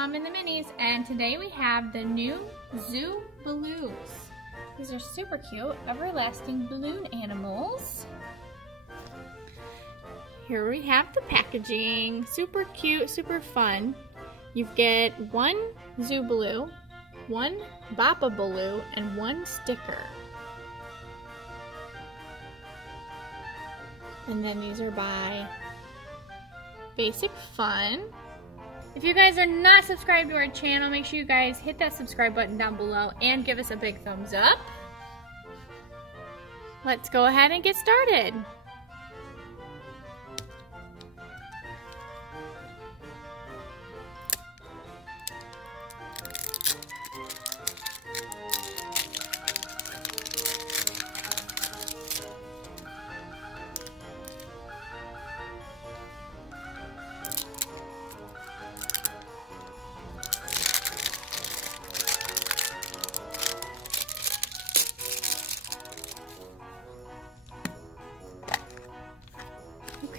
Mom and the Minis, and today we have the new ZOOBALLOOS. These are super cute, everlasting balloon animals. Here we have the packaging. Super cute, super fun. You get one ZOOBALLOO, one BOPPABALLOO, and one sticker. And then these are by Basic Fun. If you guys are not subscribed to our channel, make sure you guys hit that subscribe button down below and give us a big thumbs up. Let's go ahead and get started.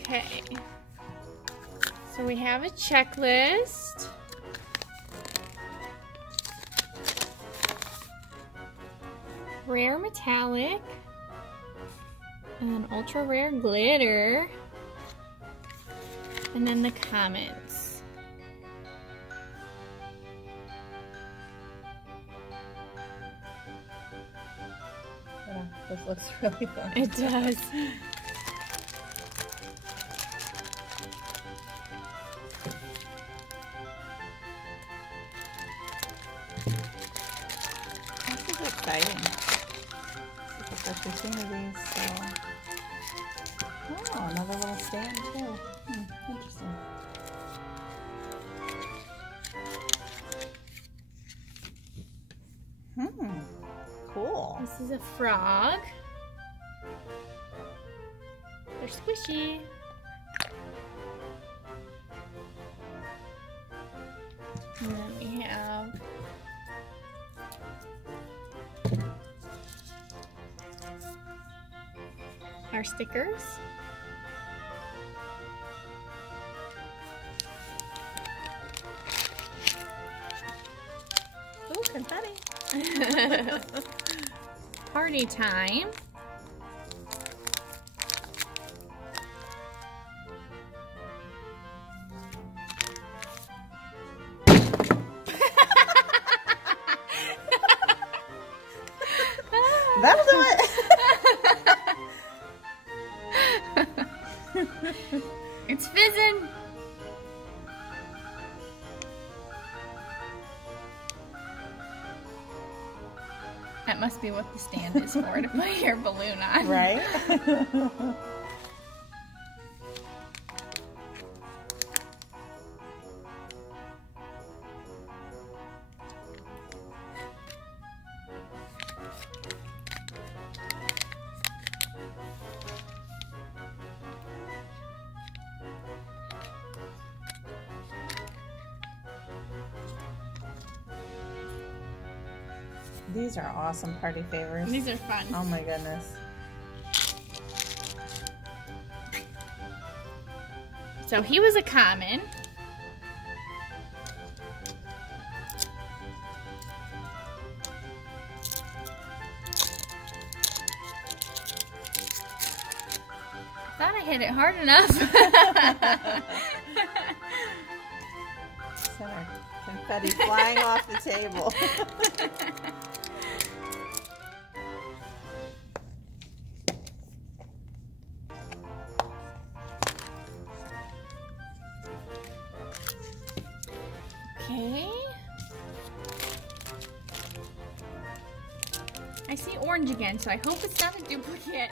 Okay, so we have a checklist. Rare metallic and ultra rare glitter, and then the comments. Yeah, this looks really fun. It does. Exciting. This is the first we've seen of these, so. Oh, another little stand too. Interesting. Cool. This is a frog. They're squishy. And then we have our stickers. Ooh, confetti. Party time. That'll do it. It's fizzing. That must be what the stand is for, to put your balloon on. Right? These are awesome party favors. These are fun. Oh my goodness. So he was a common. Thought I hit it hard enough. Sorry. Confetti flying off the table. Okay. I see orange again, so I hope it's not a duplicate.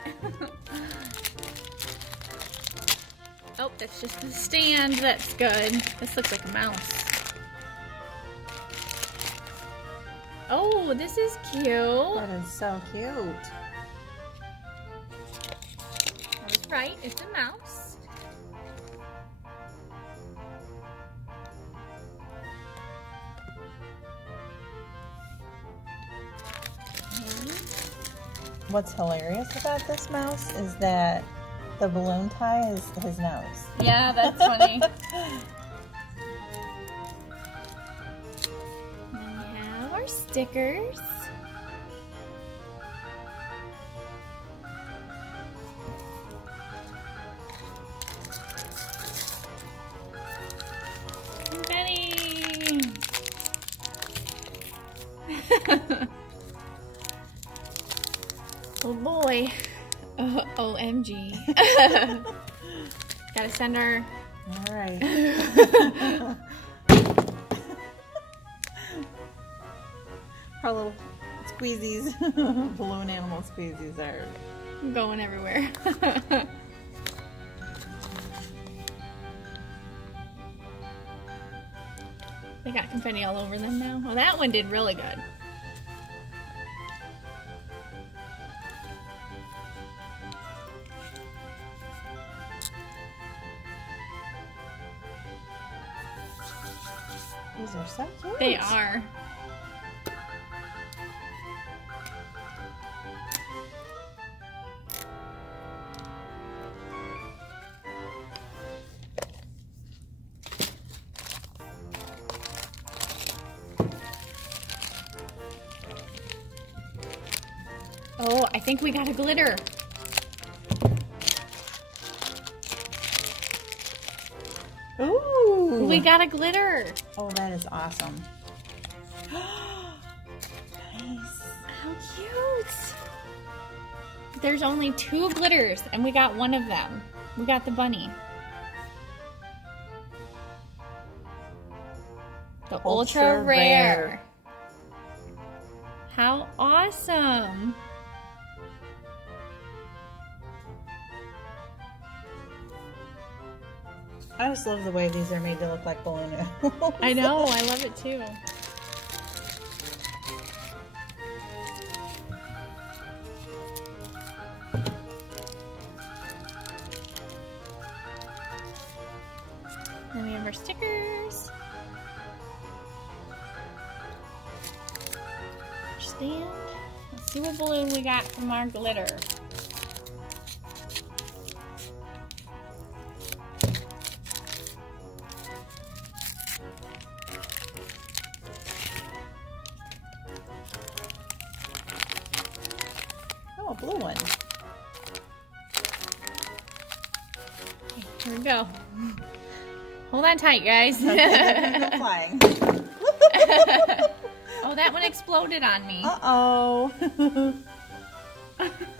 Oh, that's just the stand. That's good. This looks like a mouse. Oh, this is cute. That is so cute. I was right. It's a mouse. What's hilarious about this mouse is that the balloon tie is his nose. Yeah, that's funny. stickers. Confetti. Oh boy. OMG. Gotta send her. All right. Our little squeezies, balloon animal squeezies are going everywhere. They got confetti all over them now. Oh, that one did really good. These are so cute. They are. Oh, I think we got a glitter. Ooh. We got a glitter. Oh, that is awesome. Nice. How cute. There's only 2 glitters and we got one of them. We got the bunny. The ultra rare. How awesome. I just love the way these are made to look like balloon animals. I know, I love it too. Then we have our stickers. Stand. Let's see what balloon we got from our glitter. Oh, a blue one. Okay, here we go. Hold on tight, guys. Go flying. Oh, that one exploded on me. Uh-oh.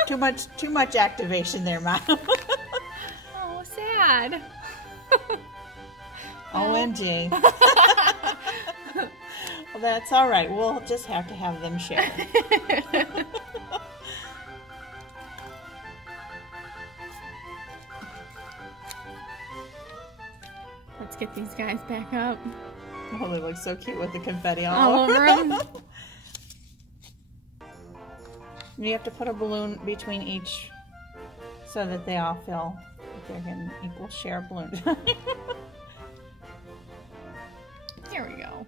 Too much activation there, Mom. Oh, sad. OMG. Well, that's all right. We'll just have to have them share. Let's get these guys back up. Oh, they look so cute with the confetti All over them. You have to put a balloon between each so that they all feel like they're getting equal share of balloons. There we go.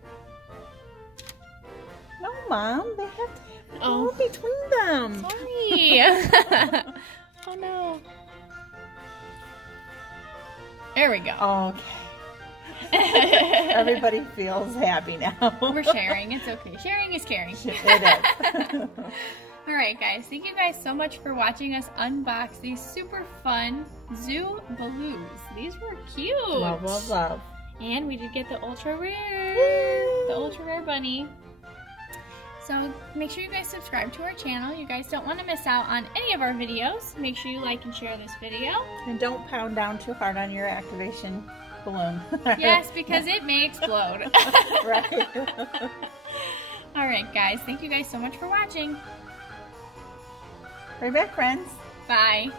No, Mom, they have to have a Oh. balloon between them. Sorry. Oh no. There we go. Okay. Everybody feels happy now. We're sharing. It's okay. Sharing is caring. It is. Alright guys, thank you guys so much for watching us unbox these super fun ZOOBALLOOS. These were cute. Love, love, love. And we did get the ultra rare. Yay. The ultra rare bunny. So make sure you guys subscribe to our channel. You guys don't want to miss out on any of our videos. Make sure you like and share this video. And don't pound down too hard on your activation balloon. Yes, because it may explode. Right. Alright guys, thank you guys so much for watching. Right back, friends. Bye.